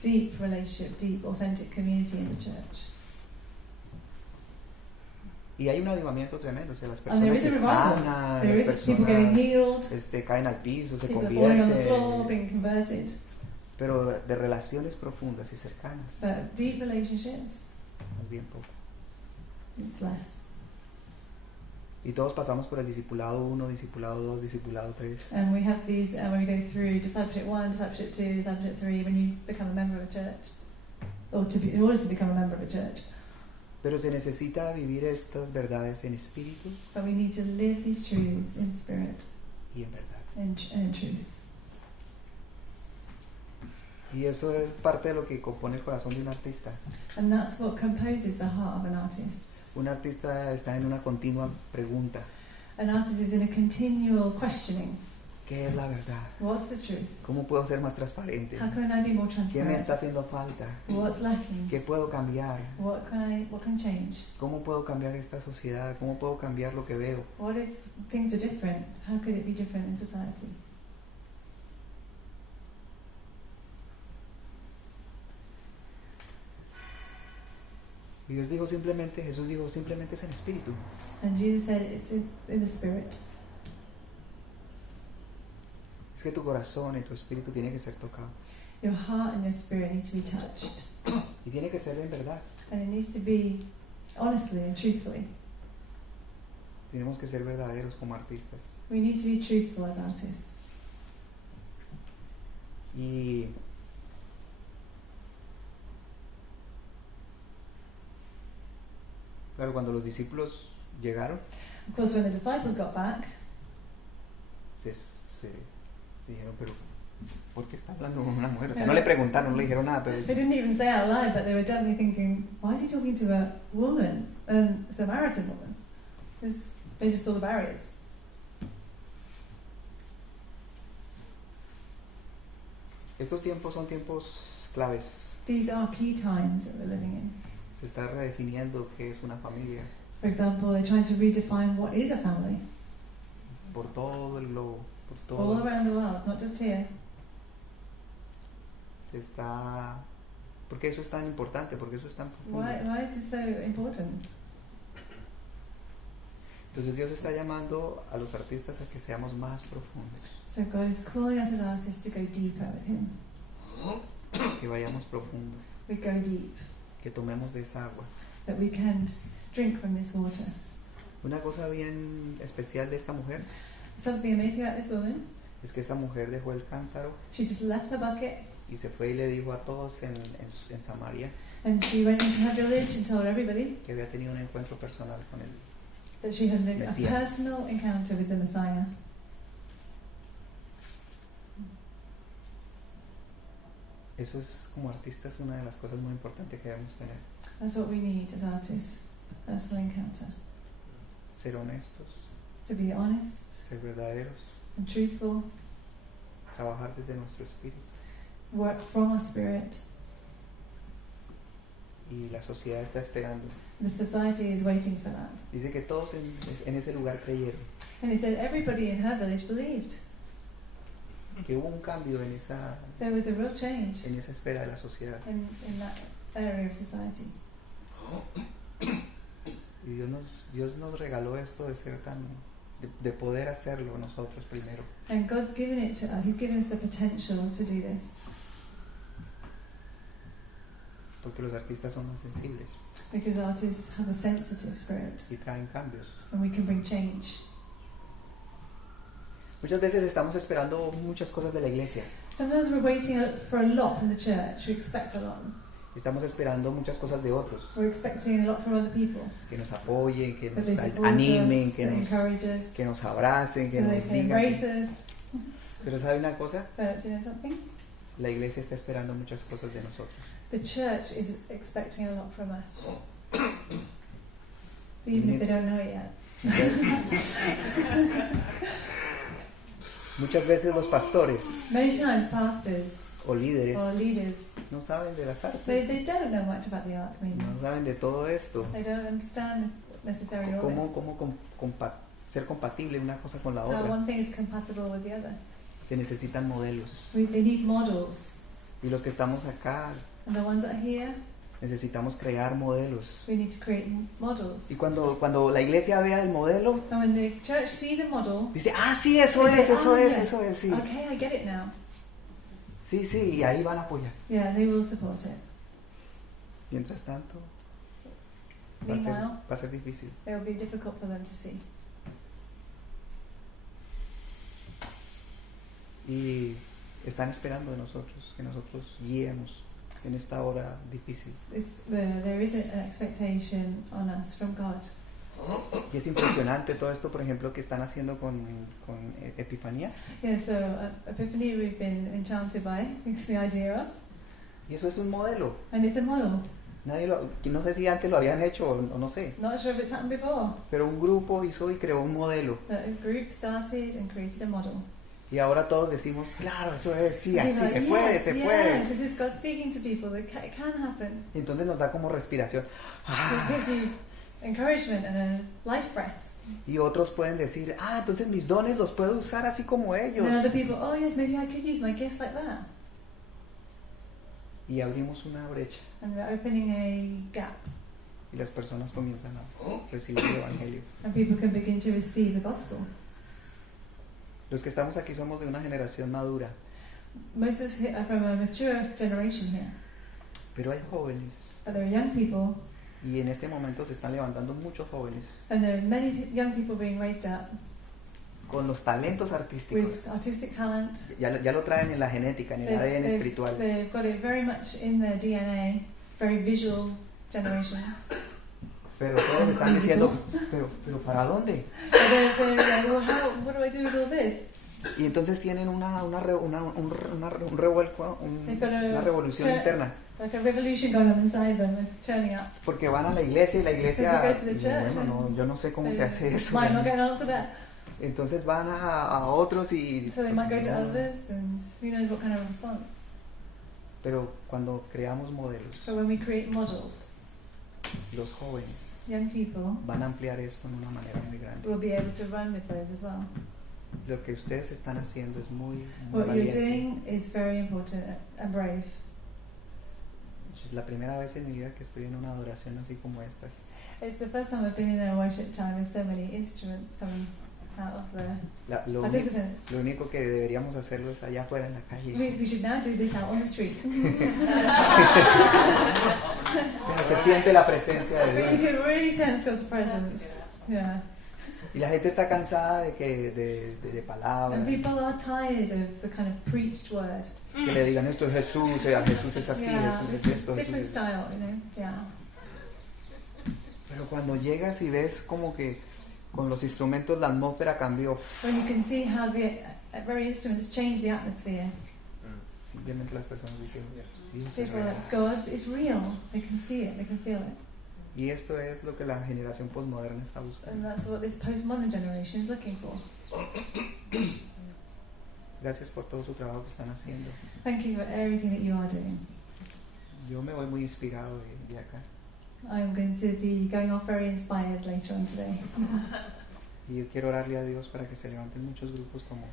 deep relationship, deep, authentic community in the church. Y hay un avivamiento tremendo, o sea, las And there personas is se a revival. sanan, There las is people getting personas healed, caen al piso, se people are falling on the floor, convierten, being converted. pero de relaciones profundas y cercanas, But deep relationships, más bien poco. it's less. Y todos pasamos por el discipulado 1, discipulado 2, discipulado 3. And we have these, when we go through discipleship 1, discipleship 2, discipleship 3, when you become a member of a church, or in order to become a member of a church. Pero se necesita vivir estas verdades en espíritu But we need to live these truths in spirit y en verdad. and in truth. Y eso es parte de lo que compone el corazón de un artista. And that's what composes the heart of an artist. Un artista está en una continua pregunta. An artist is in a continual questioning. ¿Qué es la verdad? What's the truth? ¿Cómo puedo ser más transparente? How can I be more ¿Qué me transparent? está haciendo falta? What's lacking? ¿Qué puedo cambiar? What can change? ¿Cómo puedo cambiar esta sociedad? ¿Cómo puedo cambiar lo que veo? What if things are different? How could it be different in society? Y Jesús dijo simplemente es en espíritu. And Jesus said it's in the spirit. Es que tu corazón y tu espíritu tienen que ser tocados. Your heart and your spirit need to be touched. Y tiene que ser en verdad. And it needs to be honestly and truthfully. Tenemos que ser verdaderos como artistas. We need to be truthful as artists. Y claro, cuando los discípulos llegaron, Of course, when the disciples got back, se dijeron, pero ¿por qué está hablando con una mujer? O sea, no le preguntaron, no le dijeron nada, pero They didn't even say out loud, but they were definitely thinking, why is he talking to a woman, a Samaritan woman? Because they just saw the barriers. estos tiempos son tiempos claves. These are key times that we're living in. Se está redefiniendo qué es una familia For example, they're trying to redefine what is a family por todo el globo, por all todo. around the world, not just here. Se está... ¿Por qué eso es tan importante? ¿Por qué eso es tan profundo? Why is this so important? Entonces Dios está llamando a los artistas a que seamos más profundos, So God is calling us as artists to go deeper with Him. que vayamos profundo, We go deep, que tomemos de esa agua. that we can drink from this water. Una cosa bien especial de esta mujer Something amazing about this woman, es que esa mujer dejó el cántaro she just left her bucket y se fue y le dijo a todos en Samaria and she went into her village and told everybody que había tenido un encuentro personal con él. that she had a Mesías. personal encounter with the Messiah. Eso es, como artistas, una de las cosas muy importantes que debemos tener. That's what we need as artists, personal encounter. Ser honestos, To be honest ser verdaderos, and truthful, trabajar desde nuestro espíritu. work from our spirit. Y la sociedad está esperando. The society is waiting for that. Dice que todos en ese lugar creyeron, And he said everybody in her village believed. que hubo un cambio en esa There was a real change esfera de la sociedad. in that area of society. Y Dios nos regaló esto de ser tan, de poder hacerlo nosotros primero. And God's given it to us. He's given us the potential to do this. Porque los artistas son más sensibles Because artists have a sensitive spirit y traen cambios. and we can bring change. Muchas veces estamos esperando muchas cosas de la iglesia. Sometimes we're waiting for a lot from the church. We expect a lot. Estamos esperando muchas cosas de otros. We're expecting a lot from other people. Que nos apoyen, que That they nos support animen, us, que that nos, encourage us, que nos abracen, que that they nos can digan. embrace us. Pero ¿sabe una cosa? But do you know something? La iglesia está esperando muchas cosas de nosotros. The church is expecting a lot from us. Even if they don't know it yet. Muchas veces los pastores Many times pastors o líderes or leaders, no saben de las artes, they don't know much about the arts maybe. no saben de todo esto. They don't understand necessarily all Cómo this. ser compatible una cosa con la How otra. one thing is compatible with the other. Se necesitan modelos. They need models. Y los que estamos acá And the ones that are here, necesitamos crear modelos. we need to create models. Y cuando la iglesia vea el modelo, And when the church sees a model, dice, ah, sí, eso they es, say, eso "Oh, es, yes. eso es, sí. Okay, I get it now. Sí, sí, y ahí van a apoyar. Yeah, they will support it. Mientras tanto, va Meanwhile, a ser difícil. it will be difficult for them to see. Y están esperando de nosotros, que nosotros guiemos en esta hora difícil. There is an expectation on us from God. Y es impresionante todo esto, por ejemplo, que están haciendo con Epifanía. Yeah, so Epiphany we've been enchanted by, it's the idea of, Y eso es un modelo. and it's a model. No sé si antes lo habían hecho o no sé, Not sure if it's happened before, pero un grupo hizo y creó un modelo. but a group started and created a model. Y ahora todos decimos, claro, eso es, sí, And así you're se like, puede, yes, se yes, puede. this is God speaking to people, that it can happen. Y entonces nos da como respiración. Ah. It gives you encouragement and a life breath. Y otros pueden decir, entonces mis dones los puedo usar así como ellos. And then other people, oh yes, maybe I could use my gifts like that. Y abrimos una brecha And we're opening a gap, y las personas comienzan a recibir el Evangelio. and people can begin to receive the gospel. Los que estamos aquí somos de una generación madura, Most of us are from a mature generation here, pero hay jóvenes but there are young people, y en este momento se están levantando muchos jóvenes and there are many young people being raised up con los talentos artísticos. with artistic talent. Ya lo traen en la genética, en el ADN espiritual. They've got it very much in their DNA, very visual generation. Pero todos están diciendo, pero ¿para dónde? But they're like, well, what do I do with all this? Y entonces tienen un revuelco, They've got una revolución a- interna. like a revolution going on inside them, they're churning up. Porque van a la iglesia y la iglesia, Because they go to the church, bueno, no, yo no sé cómo They se hace eso. might not get an answer there. Entonces van a otros y... So they might go to no. others, and who knows what kind of response. Pero cuando creamos modelos, But when we create models, los jóvenes young people van a ampliar esto en una manera muy grande. will be able to run with those as well. Lo que ustedes están haciendo es muy What you're valiente. doing is very important and brave. Es la primera vez en mi vida que estoy en una adoración así como estas. It's the first time I've been in a worship time with so many instruments coming out of the Lo participants. único que deberíamos hacerlo es allá afuera en la calle. We should now do this out on the street. Pero se siente la presencia de But you Dios. can really sense God's presence. Yeah. Y la gente está cansada de palabras. And people are tired of the kind of preached word. Que le digan esto es Jesús, Jesús es así, Yeah, Jesús it's es esto, a Jesús different es... style, you know. Yeah. Pero cuando llegas y ves como que con los instrumentos la atmósfera cambió, When you can see how the very instruments change the atmosphere. simplemente las personas dicen, Dios es People are real. like, God is real. They can see it. They can feel it. Y esto es lo que la generación postmoderna está And buscando. that's what this postmodern generation is looking for. Gracias por todo su trabajo que están haciendo. Thank you for everything that you are doing. Yo me voy muy inspirado de acá. I'm going to be going off very inspired later on today. Y yo quiero orarle a Dios para que se levanten muchos grupos como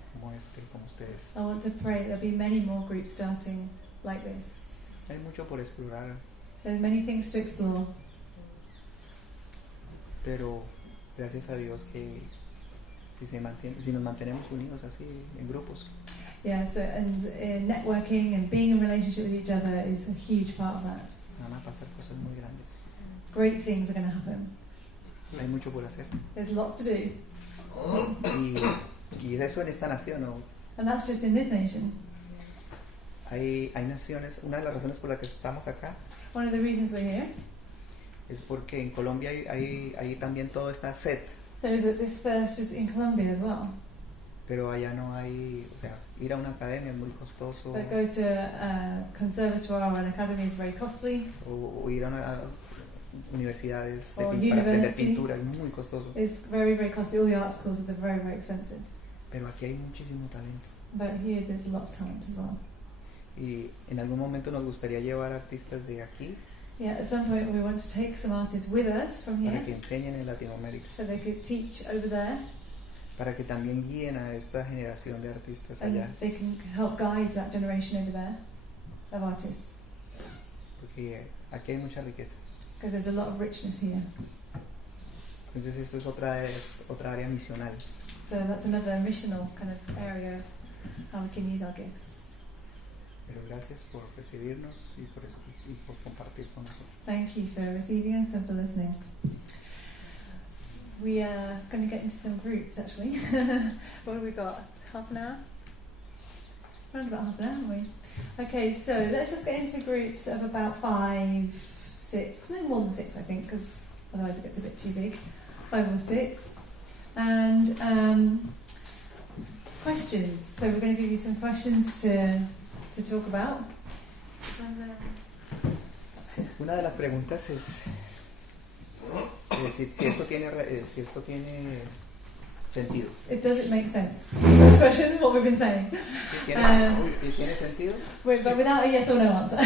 ustedes. I want to pray there'll be many more groups starting like this. Hay mucho por explorar, There's many things to explore, pero gracias a Dios que si nos mantenemos unidos así en grupos, yeah. So networking and being in relationship with each other is a huge part of that. van a pasar cosas muy grandes. Great things are going to happen. Hay mucho por hacer. There's lots to do, Y eso en esta nación, ¿no? and that's just in this nation. Hay naciones, una de las razones por las que estamos acá One of the reasons we're here, es porque en Colombia hay también todo está set, this thirst is in Colombia as well. pero allá no hay, o sea, ir a una academia es muy costoso, But go to a conservatoire or an academy is very costly. o ir a universidades Or para aprender university. pintura es muy costoso, It's very, very costly. All the arts courses are very, very expensive. pero aquí hay muchísimo talento. But here there's a lot of talent as well. Y en algún momento nos gustaría llevar artistas de aquí Yeah, at some point we want to take some artists with us from para here que enseñen en Latinoamérica, so they could teach over there para que también guíen a esta generación de artistas and allá, they can help guide that generation over there of artists, porque aquí hay mucha riqueza. because there's a lot of richness here. Entonces esto es otra área misional. So that's another missional kind of area of how we can use our gifts. Pero gracias por recibirnos y por compartir con nosotros. Thank you for receiving us and for listening. We are going to get into some groups actually. What have we got? Half an hour? Around about half an hour, haven't we? Okay, so let's just get into groups of about 5, 6, no more than 6 I think, because otherwise it gets a bit too big. 5 or 6. And questions. So we're going to give you some questions to talk about. Una de las preguntas es si esto tiene sentido. Does it make sense? First question, what we've been saying. ¿Sí ¿Tiene sentido? But without a yes or no answer.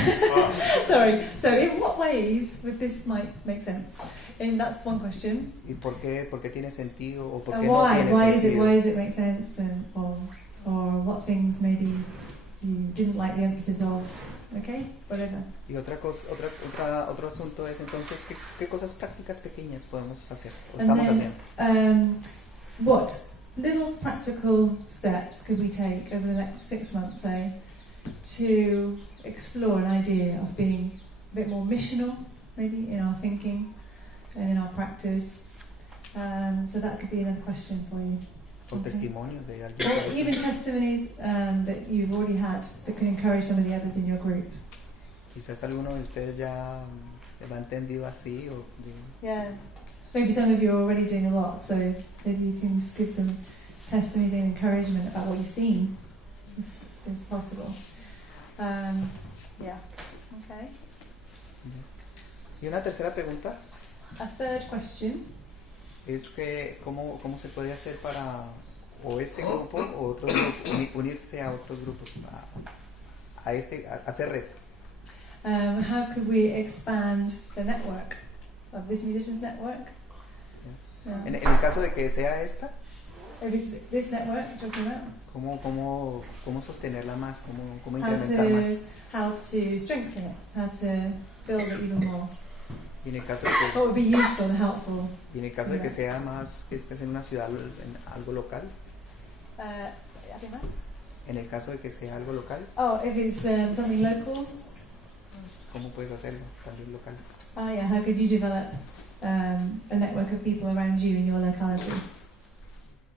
Sorry. So in what ways would this might make sense? And that's one question. ¿Y por qué tiene sentido o por And qué no why? tiene Why sentido? does it make sense? And or what things maybe you didn't like the emphasis of? Okay, whatever. Y otro asunto es entonces ¿qué cosas prácticas pequeñas podemos hacer o And estamos then, haciendo? What little practical steps could we take over the next 6 months, say, to explore an idea of being a bit more missional, maybe in our thinking and in our practice? So that could be another question for you. Con Okay. testimonios de Or alguien. even testimonies that you've already had that can encourage some of the others in your group. Quizás alguno de ustedes ya lo ha entendido así o Yeah. Maybe some of you are already doing a lot, so maybe you can just give some testimonies and encouragement about what you've seen is possible. Yeah. Okay. Y una tercera pregunta A third question. es que cómo se puede hacer para o este grupo o otro grupo unirse a otros grupos, a hacer red. How could we expand the network of this musicians network? Yeah. En el caso de que sea esta, If it's this network you're talking about, cómo sostenerla más, cómo how incrementar más. how to strengthen it, how to build it even more. Y en el caso de que, What would be useful and helpful? y en el caso de que sea más, que estés en una ciudad, en algo local, Anything else? en el caso de que sea algo local, Oh, if it's something local, ¿cómo puedes hacerlo también local? yeah, how could you develop a network of people around you in your locality?